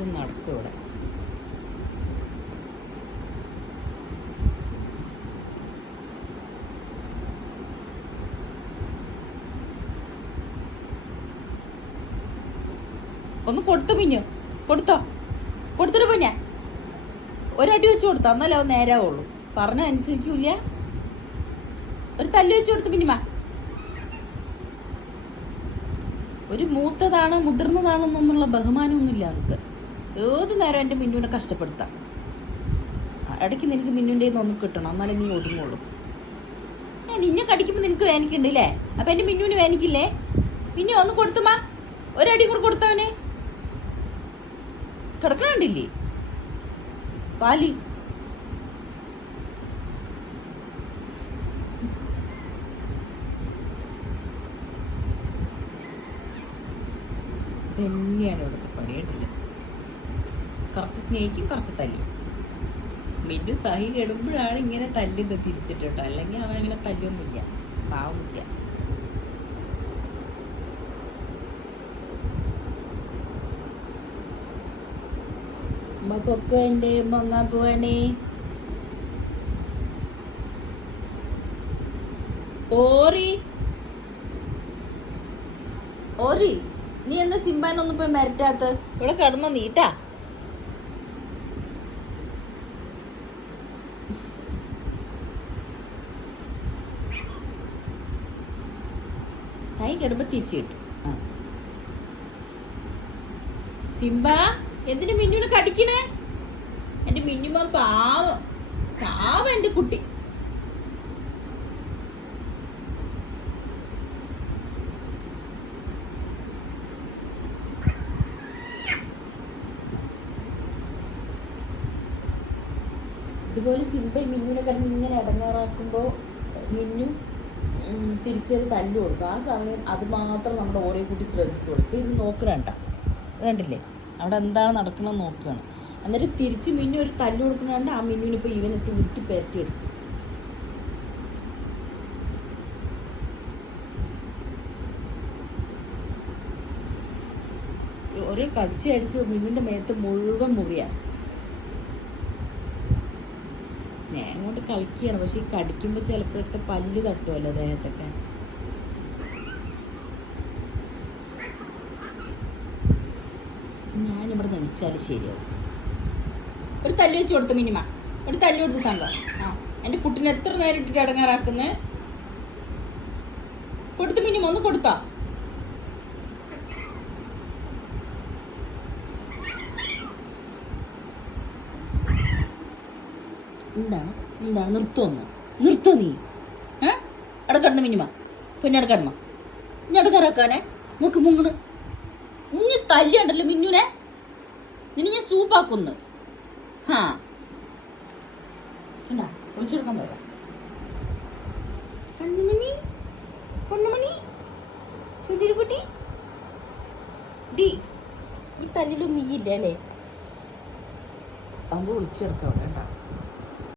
പലതും നടക്കും ഇവിടെ. ഒന്ന് കൊടുത്തു മിഞ്ഞു കൊടുത്തോ. കൊടുത്തിട്ട് പിന്നെ ഒരടി വെച്ച് കൊടുത്തോ. എന്നാലേ അവൻ നേരാവുള്ളൂ. പറഞ്ഞ അനുസരിക്കൂല ഒരു തല്ല് വെച്ച് കൊടുത്തു മിനിമ ഒരു മൂത്തതാണ് മുതിർന്നതാണെന്നൊന്നുള്ള ബഹുമാനമൊന്നുമില്ല അവർക്ക്. ഏത് നേരം എന്റെ മിന്നുവിനെ കഷ്ടപ്പെടുത്താം? ഇടയ്ക്ക് നിനക്ക് മിന്നുന്റെ ഒന്ന് കിട്ടണം. എന്നാലേ നീ ഒതുങ്ങുള്ളൂ. നിന്നെ കടിക്കുമ്പോൾ നിനക്ക് വേനിക്കുണ്ടല്ലേ അപ്പം എന്റെ മിന്നുവിന് വേനിക്കില്ലേ? മിന്നു ഒന്ന് കൊടുത്തുമാ ഒരടി കൂടെ കൊടുത്തവനെ കിടക്കണണ്ടില്ലേ? പാലി. തന്നെയാണ് ഇവിടുത്തെ പണി കേട്ടില്ല കുറച്ച് സ്നേഹിക്കും കുറച്ച് തല്ലും. മിന്നു സഹി കെടുമ്പോഴാണ് ഇങ്ങനെ തല്ലുന്നത് തിരിച്ചിട്ട് കേട്ടോ അല്ലെങ്കിൽ അവൻ അങ്ങനെ തല്ലൊന്നുമില്ല. പാവമില്ല. മക്കൊക്കെ എന്റെ മങ്ങാൻ പോവാനേ ഓറി. ഓറി. നീ എന്താ സിംബാനൊന്നും പോയി മരറ്റാത്ത ഇവിടെ കിടന്നോ നീട്ടാ കൈ കിടമ്പോ തിരിച്ചു കിട്ടും. സിംബ എന്തിനു മിന്നുനെ കടിക്കണേ? എന്റെ മിന്നുമ പാവം. പാവം എന്റെ കുട്ടി. ഇതുപോലെ സിംബ മിന്നുനെ കടന്ന് ഇങ്ങനെ ഇടങ്ങാറാക്കുമ്പോ മിന്നു തിരിച്ചൊരു തല്ല് കൊടുക്കും. ആ സമയം അത് മാത്രം നമ്മുടെ ഓരോ കുട്ടി ശ്രദ്ധിക്കുള്ളൂ ഇത് നോക്കണണ്ട കണ്ടില്ലേ? അവിടെ എന്താണ് നടക്കണമെന്ന് നോക്കുകയാണ് എന്നിട്ട് തിരിച്ച് മിന്നു ഒരു തല്ലു കൊടുക്കണണ്ട് ആ മിന്നുവിന് ഇപ്പോൾ ഇവനിട്ട് വിട്ടി പെരട്ടിയെടുക്കും. ഒരു കടിച്ച് കടിച്ച് മിന്നുവിന്റെ മേത്ത് മുഴുവൻ മുറിയാണ് സ്നേഹം കൊണ്ട് കളിക്കുകയാണ്. പക്ഷെ ഈ കടിക്കുമ്പോൾ ചിലപ്പോഴൊക്കെ പല്ല് തട്ടുമല്ലോ ദേഹത്തൊക്കെ. ഞാനിവിടെ നടിച്ചാൽ ശരിയാവും. ഒരു തല്ല് വെച്ച് കൊടുത്തു മിനിമ? ഒരു തല്ല് കൊടുത്ത് തങ്ക ആ എന്റെ കുട്ടിനെ എത്ര നേരം ഇട്ടിട്ട് അടങ്ങാറാക്കുന്നത് കൊടുത്തു മിനിമ ഒന്ന് കൊടുത്താ? എന്താണ്? എന്താണ്? നിർത്തുമെന്ന് നിർത്തോ നീ. ഏ? അവിടെ മിനിമ പിന്നെ അവിടെ ഇനി അവിടെ കയറാക്കാനെ നോക്ക് മുങ്ങണ്. ഇനി തല്ലിയുണ്ടല്ലോ മിന്നുനെ? നിന്നെ ഞാൻ സൂപ്പാക്കുന്നു. ഹാ. കണ്ടാ? വിളിച്ചെടുക്കാൻ പോയതാ. കണ്ണുമണി? പൊണ്ണുമണി ചുണ്ടിരിക്കുട്ടി ഡി ഈ തല്ലിലൊന്നും നീ ഇല്ല അല്ലേ? അമ്പ് വിളിച്ചെടുക്കാം വേണ്ട